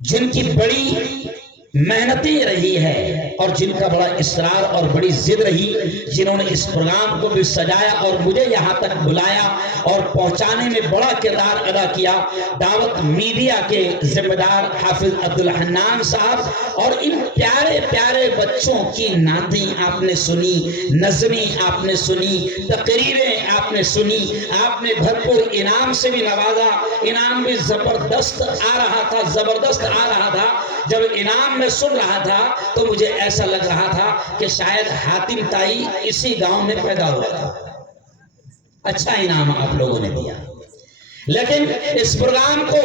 جن کی بڑی محنتیں رہی ہے اور جن کا بڑا اصرار اور بڑی ضد رہی، جنہوں نے اس پروگرام کو بھی سجایا اور مجھے یہاں تک بلایا اور پہنچانے میں بڑا کردار ادا کیا، دعوت میڈیا کے ذمہ دار حافظ عبدالحنان صاحب، اور ان پیارے پیارے بچوں کی نعتیں آپ نے سنی، نظمیں آپ نے سنی، تقریریں آپ نے سنی، آپ نے بھرپور انعام سے بھی نوازا۔ انعام بھی زبردست آ رہا تھا، زبردست آ رہا تھا۔ جب انعام میں سن رہا تھا تو مجھے ایسا لگ رہا تھا کہ شاید حاتم تائی اسی گاؤں میں پیدا ہوا تھا۔ اچھا انعام آپ لوگوں نے دیا، لیکن اس پروگرام کو،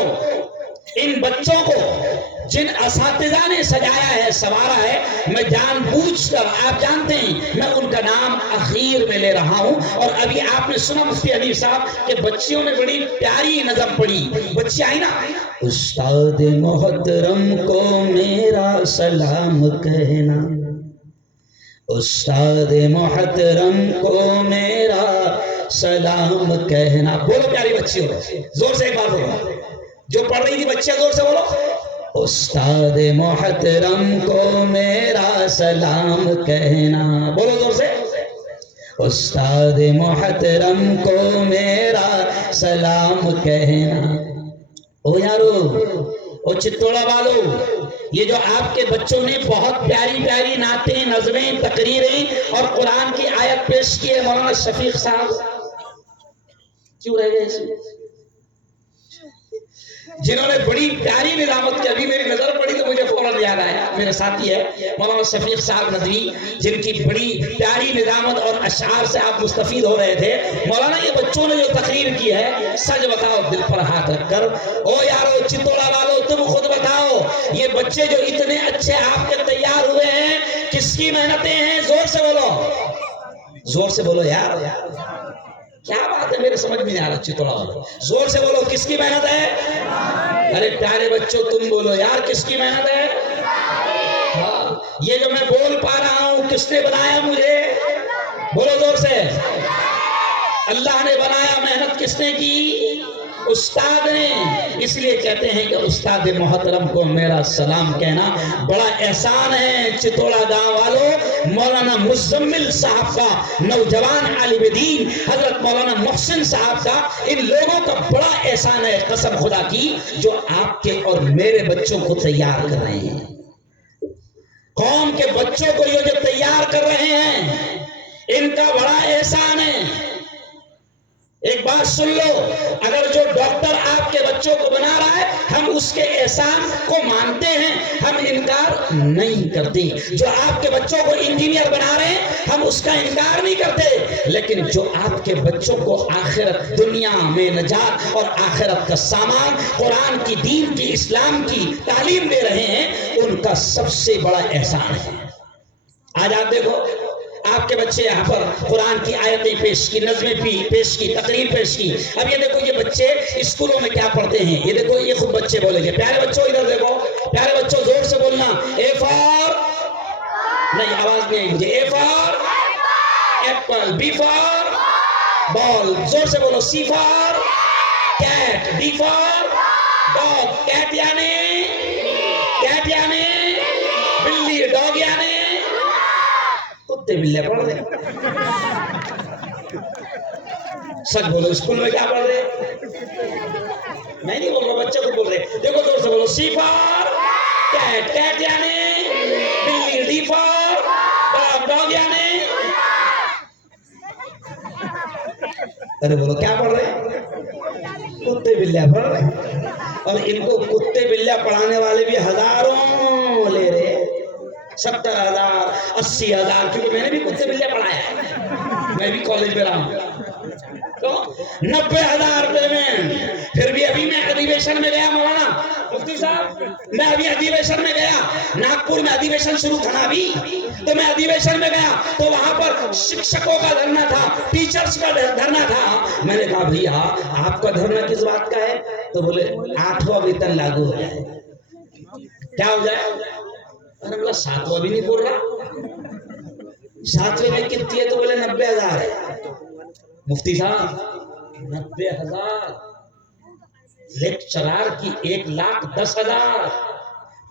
ان بچوں کو جن اساتذہ نے سجایا ہے، سنوارا ہے، میں جان بوجھ کر، آپ جانتے ہیں میں ان کا نام اخیر میں لے رہا ہوں۔ اور ابھی آپ نے سنا مفتی حنیف صاحب کہ بچیوں نے بڑی پیاری نظم پڑھی، بچی آئی نا، استاد محترم کو میرا سلام کہنا، استاد محترم کو میرا سلام کہنا۔ بولو پیاری بچیوں، زور سے ایک بار بولو، جو پڑھ رہی تھی بچیاں زور سے بولو، استاد محترم کو میرا سلام کہنا، بولو زور سے، استاد محترم کو میرا سلام کہنا۔ او یارو، او چتوڑا والو، یہ جو آپ کے بچوں نے بہت پیاری پیاری نعتیں، نظمیں، تقریریں اور قرآن کی آیت پیش کی ہے، مولانا شفیق صاحب کیوں رہ گئے اس میں؟ جنہوں نے بڑی پیاری نظامت کی، ابھی میری نظر پڑی تو مجھے فوراً یاد آیا، میرے ساتھی ہے مولانا شفیق صاحب ندوی، جن کی بڑی پیاری نظامت اور اشعار سے آپ مستفید ہو رہے تھے۔ مولانا یہ بچوں نے جو تقریر کی ہے، سچ بتاؤ دل پر ہاتھ رکھ کر، او یارو چتوڑا والو، تم خود بتاؤ، یہ بچے جو اتنے اچھے آپ کے تیار ہوئے ہیں، کس کی محنتیں ہیں؟ زور سے بولو، زور سے بولو یار، کیا بات ہے، میرے سمجھ میں نہیں آ رہا، چتوڑا والو زور سے بولو، کس کی محنت ہے؟ ارے پیارے بچوں تم بولو یار، کس کی محنت ہے؟ ہاں، یہ جو میں بول پا رہا ہوں کس نے بنایا مجھے؟ بولو زور سے، اللہ نے بنایا۔ محنت کس نے کی؟ استاد نے۔ اس لیے کہتے ہیں کہ استاد محترم کو میرا سلام کہنا بڑا احسان ہے۔ چتوڑا گاؤں والوں، مولانا مزمل صاحب کا، نوجوان عالم دین حضرت مولانا محسن صاحب کا، ان لوگوں کا بڑا احسان ہے، قسم خدا کی، جو آپ کے اور میرے بچوں کو تیار کر رہے ہیں۔ قوم کے بچوں کو یہ جو تیار کر رہے ہیں، ان کا بڑا احسان ہے۔ ایک بات سن لو، اگر جو ڈاکٹر آپ کے بچوں کو بنا رہا ہے، ہم اس کے احسان کو مانتے ہیں، ہم انکار نہیں کرتے۔ جو آپ کے بچوں کو انجینئر بنا رہے ہیں، ہم اس کا انکار نہیں کرتے، لیکن جو آپ کے بچوں کو آخرت، دنیا میں نجات اور آخرت کا سامان، قرآن کی، دین کی، اسلام کی تعلیم دے رہے ہیں، ان کا سب سے بڑا احسان ہے۔ آج آپ دیکھو، آپ کے بچے یہاں پر قرآن کی آیتیں پیش کی، نظمیں پیش کی، تقریر پیش کی۔ اب یہ دیکھو یہ بچے اسکولوں میں کیا پڑھتے ہیں، یہ دیکھو یہ خود بچے بولیں گے۔ پیارے بچوں ادھر دیکھو، پیارے بچوں زور سے بولنا، اے فار، نہیں آواز نہیں آئی مجھے، A for apple, B for ball, زور سے بولو، C for cat, D for dog, cat یعنی بلی، ڈاگ یعنی کتے بلے پڑھ رہے۔ سچ بولو، اسکول میں کیا پڑھ رہے؟ میں نہیں بول رہا، بچے کو بول رہے۔ دیکھو زور سے بولو، سی فار کیٹ، کیٹ یعنی بلی، ڈی فار ڈاگ، ڈاگ یعنی، ارے بولو کیا پڑھ رہے؟ کتے بلے پڑھ رہے۔ اور ان کو کتے بلے پڑھانے والے بھی ہزاروں لے رہے، 70,000 80,000، کیونکہ میں نے بھی کتے بلے پڑھایا ہے، میں بھی کالج میں رہا ہوں، تو 90,000 روپے میں۔ پھر بھی ابھی میں ادھیویشن میں گیا، مولانا مفتی صاحب، میں ابھی ادھیویشن میں گیا، ناگپور میں ادھیویشن شروع تھا نا ابھی، تو میں ادھیویشن میں گیا تو وہاں پر شکشکوں کا دھرنا تھا، ٹیچرز کا دھرنا تھا۔ میں نے کہا بھیا آپ کا دھرنا کس بات کا ہے؟ تو بولے 8واں ویتن لاگو ہو جائے۔ کیا ہو جائے؟ ارے بولا 7واں بھی نہیں بول رہا، 7ویں میں کتنی ہے؟ تو بولے 90,000 ہے۔ مفتی صاحب 90,000، لیکچرار کی 1,10,000،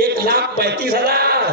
1,35,000,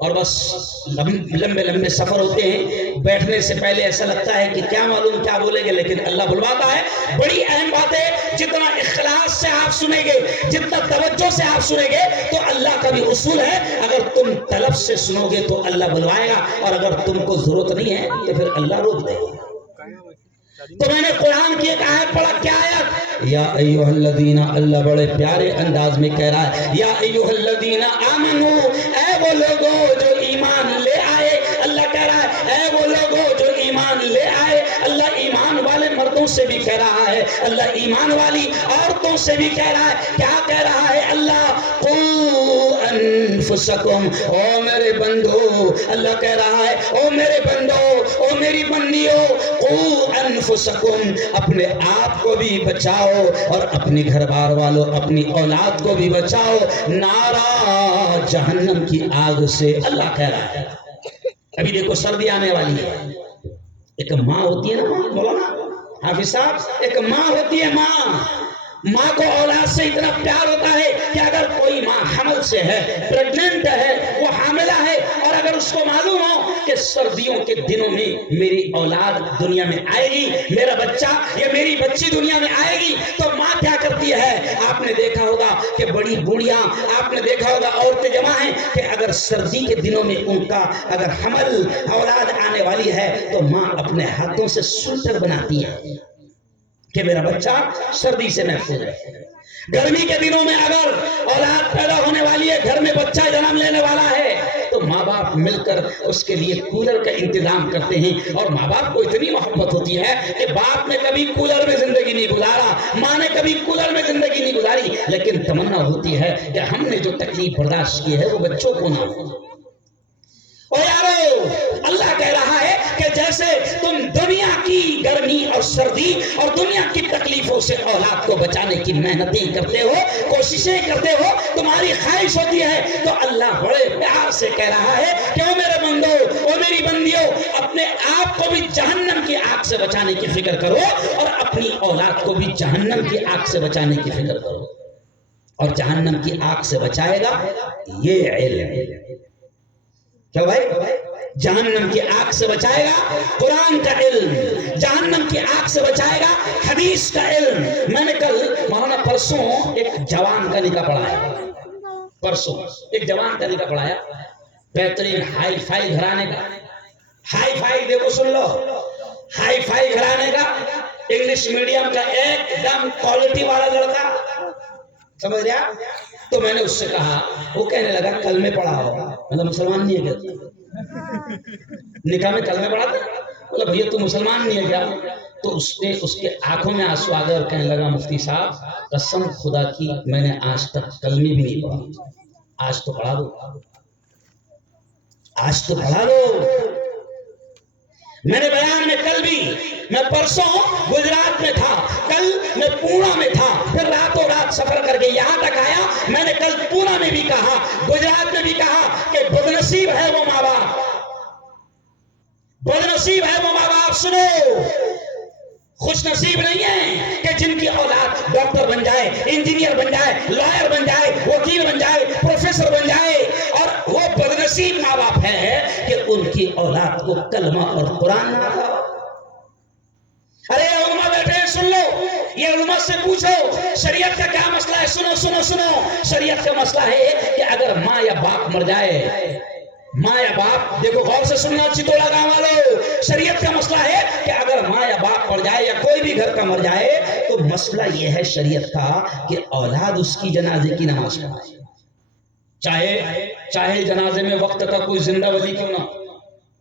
اور بس لمبے لمبے سفر ہوتے ہیں، بیٹھنے سے پہلے ایسا لگتا ہے کہ کیا معلوم کیا بولیں گے، لیکن اللہ بلواتا ہے۔ بڑی اہم بات ہے، جتنا اخلاص سے آپ سنیں گے، جتنا توجہ سے آپ سنیں گے، تو اللہ کا بھی اصول ہے، اگر تم طلب سے سنو گے تو اللہ بلوائے گا، اور اگر تم کو ضرورت نہیں ہے تو پھر اللہ روک دے گا۔ تو میں نے قرآن کی ایک آیت پڑھا، کیا آیت؟ یا ایھا الذین، اللہ بڑے پیارے انداز میں کہہ رہا ہے، یا ایھا الذین آمنو، اے وہ لوگوں جو ایمان لے آئے۔ اللہ کہہ رہا ہے اے وہ لوگوں جو ایمان لے آئے۔ اللہ ایمان والے مردوں سے بھی کہہ رہا ہے، اللہ ایمان والی عورتوں سے بھی کہہ رہا ہے۔ کیا کہہ رہا ہے اللہ؟ قوا انفسکم، او میرے بندو، اللہ کہہ رہا ہے او میرے بندو، او میری بندیوں، قوا انفسکم، اپنے آپ کو بھی بچاؤ اور اپنے گھر بار والوں، اپنی اولاد کو بھی بچاؤ نارا جہنم کی آگ سے۔ اللہ کہہ رہا ہے ابھی دیکھو سردی آنے والی ہے، ایک ماں ہوتی ہے نا، ماں مولانا حافظ صاحب، ایک ماں ہوتی ہے، ماں کو اولاد سے اتنا پیار ہوتا ہے کہ اگر کوئی ماں حمل سے ہے، پریگننٹ ہے، وہ حاملہ ہے، اور اگر اس کو معلوم ہو کہ سردیوں کے دنوں میں میری اولاد دنیا میں آئے گی، میرا بچہ یا میری بچی دنیا میں آئے گی، تو ماں کیا کرتی ہے؟ آپ نے دیکھا ہوگا کہ بڑی بوڑھیاں، آپ نے دیکھا ہوگا عورتیں جمع ہیں کہ اگر سردی کے دنوں میں ان کا اگر حمل اولاد آنے والی ہے تو ماں اپنے ہاتھوں سے سویٹر بناتی ہے کہ میرا بچہ سردی سے محفوظ ہے۔ گرمی کے دنوں میں اگر اولاد پیدا ہونے والی ہے، گھر میں بچہ جنم لینے والا ہے، تو ماں باپ مل کر اس کے لیے کولر کا انتظام کرتے ہیں، اور ماں باپ کو اتنی محبت ہوتی ہے کہ باپ نے کبھی کولر میں زندگی نہیں گزارا، ماں نے کبھی کولر میں زندگی نہیں گزاری، لیکن تمنا ہوتی ہے کہ ہم نے جو تکلیف برداشت کی ہے وہ بچوں کو نہ ہو۔ او یارو، اللہ کہہ رہا ہے کہ جیسے تم دنیا کی گرمی اور سردی اور دنیا کی تکلیفوں سے اولاد کو بچانے کی محنتیں کرتے ہو، کوششیں کرتے ہو، تمہاری خواہش ہوتی ہے، تو اللہ بڑے پیار سے کہہ رہا ہے کہ او میرے بندو، او میری بندیوں، اپنے آپ کو بھی جہنم کی آگ سے بچانے کی فکر کرو، اور اپنی اولاد کو بھی جہنم کی آگ سے بچانے کی فکر کرو۔ اور جہنم کی آگ سے بچائے گا یہ علم ہے۔ کیا بھائی؟ جہنم کی آگ سے بچائے گا قرآن کا علم، جہنم کی آگ سے بچائے گا حدیث کا علم۔ میں نے کل مولانا پرسوں ایک جوان کا نکاح پڑھایا، پرسوں ایک جوان کا نکاح پڑھایا، بہترین ہائی فائی گھرانے کا، ہائی فائی دیکھو سن لو، ہائی فائی گھرانے کا، انگلش میڈیم کا، ایک دم کوالٹی والا لڑکا، سمجھ رہے آپ؟ تو میں نے اس سے کہا، وہ کہنے لگا کلمے پڑھا ہوگا، مطلب مسلمان نہیں ہے کیا؟ نکاح میں کلمے پڑھا تھا؟ بولا بھیا تو مسلمان نہیں ہے کیا؟ تو اس نے اس کے آنکھوں میں آنسو آ گئے اور کہنے لگا مفتی صاحب قسم خدا کی میں نے آج تک کلمے بھی نہیں پڑھا، آج تو پڑھا دو، آج تو پڑھا دو۔ میں نے بیان میں کل بھی، میں پرسوں گجرات میں تھا، کل میں پونا میں تھا، پھر راتوں رات سفر کر کے یہاں تک آیا۔ میں نے کل پونا میں بھی کہا، گجرات میں بھی کہا کہ بدنصیب ہے وہ ماں باپ، بدنصیب ہے وہ ماں باپ، سنو، خوش نصیب نہیں ہے کہ جن کی اولاد ڈاکٹر بن جائے، انجینئر بن جائے، لائر بن جائے، وکیل بن جائے، پروفیسر بن جائے، اور وہ بدنصیب ماں باپ ہے کہ ان کی اولاد کو کلمہ اور قرآن نہ آتا۔ ارے علماء بیٹھے ہیں سن لو، یہ علماء سے پوچھو شریعت کا کیا مسئلہ ہے، سنو سنو سنو، شریعت کا مسئلہ ہے کہ اگر ماں یا باپ مر جائے، ماں یا باپ، دیکھو غور سے سننا چتوڑا گاؤں والوں، شریعت کا مسئلہ ہے کہ اگر ماں یا باپ مر جائے یا کوئی بھی گھر کا مر جائے تو مسئلہ یہ ہے شریعت کا کہ اولاد اس کی جنازے کی نماز پڑھائے، چاہے جنازے میں وقت کا کوئی زندہ ولی کیوں نہ ہو۔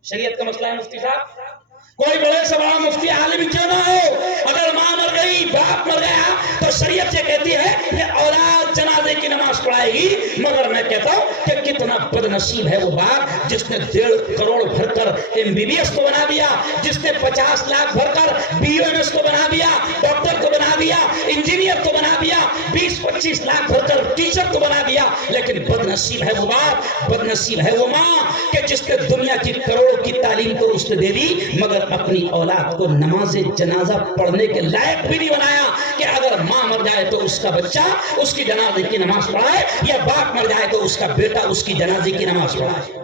شریعت کا مسئلہ ہے مفتی صاحب، کوئی بڑے سے بڑا مفتی عالم کیوں نہ ہو، اگر ماں مر گئی، باپ مر گیا، تو شریعت یہ کہتی ہے کہ اولاد جنازے کی نماز پڑھائے گی۔ مگر میں کہتا ہوں کہ کتنا بد نصیب ہے وہ باپ جس نے 1.5 کروڑ بھر کر MBBS کو بنا دیا، جس نے 50 لاکھ بھر کر BUMS کو بنا دیا، ڈاکٹر کو بنا دیا، انجینئر کو بنا دیا، 20-25 لاکھ بھر کر ٹیچر کو بنا دیا، لیکن بد نصیب ہے وہ باپ، بد نصیب ہے وہ ماں کہ جس نے دنیا کی کروڑوں کی تعلیم تو اس نے دے دی، مگر اپنی اولاد کو نماز جنازہ پڑھنے کے لائق بھی نہیں بنایا کہ اگر ماں مر جائے تو اس کا بچہ اس کی جنازے کی نماز پڑھائے، یا باپ مر جائے تو اس کا بیٹا اس کی جنازے کی نماز پڑھائے۔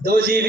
2 GB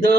2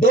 2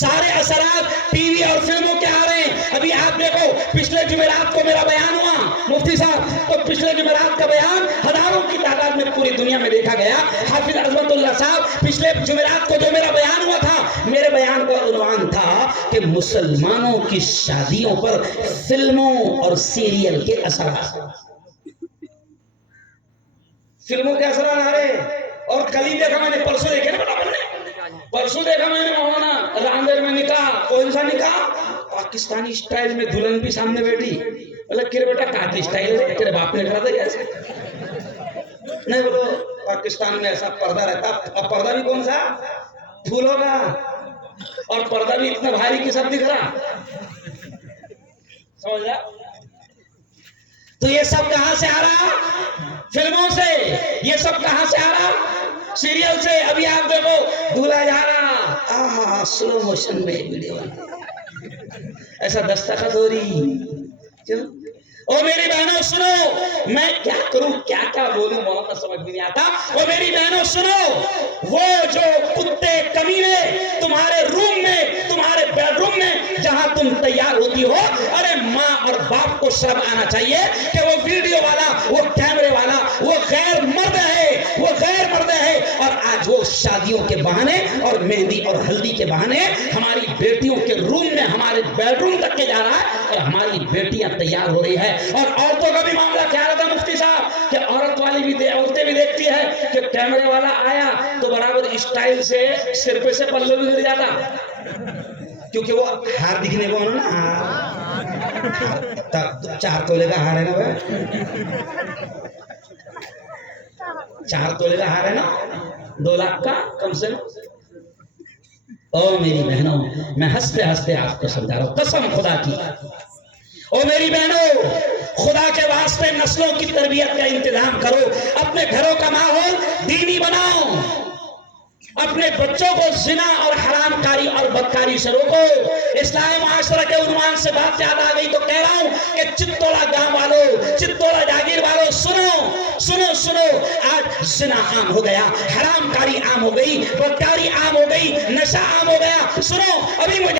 سارے اثرات ٹی وی اور فلموں کے آ رہے ہیں. ابھی آپ دیکھو پچھلے جمعرات کو میرا بیان ہوا مفتی صاحب، تو پچھلے جمعرات کا بیان ہزاروں کی تعداد میں پوری دنیا میں دیکھا گیا. حافظ عظمت اللہ صاحب پچھلے جمعرات کو جو میرا بیان ہوا تھا، میرے بیان کا عنوان تھا کہ مسلمانوں کی شادیوں پر فلموں اور سیریل کے اثرات. فلموں کے اثرات آ رہے ہیں. اور کل ہی دیکھا میں نے، پرسوں دیکھے نا پرسوں دیکھا میں نے مولانا راندر میں نکاح. کون سا نکاح؟ پاکستانی اسٹائل میں دلہن بھی سامنے بیٹھی. مطلب کہ بیٹا کاکی اسٹائل ہے، تیرے باپ نے کرا تھا کیسے؟ نہیں بولو پاکستان میں ایسا پردہ رہتا. اب پردہ بھی کون سا؟ پھولوں کا. اور پردہ بھی اتنا بھاری کی سب دکھ رہا. سمجھ رہا؟ تو یہ سب کہاں سے آ رہا؟ فلموں سے. یہ سب کہاں سے آ رہا؟ سیریل سے. ابھی آپ دیکھو دولہا جا رہا، سلو موشن میں ویڈیو ایسا دستخط ہو رہی. کیوں؟ او میری بہنوں سنو، میں کیا کروں کیا بولوں مولانا سمجھ بھی نہیں آتا. او میری بہنوں سنو، وہ جو کتے کمینے تمہارے روم میں، تمہارے بیڈ روم میں جہاں تم تیار ہوتی ہو، ارے ماں اور باپ کو شرم آنا چاہیے کہ وہ ویڈیو والا، وہ کیمرے والا، وہ غیر مرد ہے، وہ غیر مرد ہے. اور آج وہ شادیوں کے بہانے اور مہندی اور ہلدی کے بہانے ہماری بیٹیوں کے روم میں، ہمارے بیڈ روم تک کے جا رہا ہے، اور ہماری بیٹیاں تیار ہو رہی ہے. اور عورتوں کا بھی معاملہ کیا رہتا مفتی صاحب کہ عورت والی بھی عورتیں بھی دیکھتی ہے کہ کیمرے والا آیا تو برابر اسٹائل سے سر پہ سے پلو بھی گر جاتا، کیونکہ وہ ہار دکھنے کو نا 4 تولے کا ہار ہے نا بھائی، 4 تولے کا ہار ہے نا 2 لاکھ کا کم سے کم. او میری بہنوں، میں ہنستے ہنستے آپ کو سمجھا رہا ہوں قسم خدا کی. او میری بہنوں، خدا کے واسطے نسلوں کی تربیت کا انتظام کرو. اپنے گھروں کا ماحول دینی بناؤ. اپنے بچوں کو زنا اور حرام کاری اور بدکاری سے روکو. اسلامی معاشرہ کے عنوان سے بات یاد آ گئی تو کہہ رہا ہوں کہ چتوڑا گاؤں والوں، چتوڑا جاگیر والوں، سنو. آج زنا عام ہو گیا، حرام کاری عام ہو گئی، بدکاری عام ہو گئی، نشہ عام ہو گیا. سنو، ابھی مجھے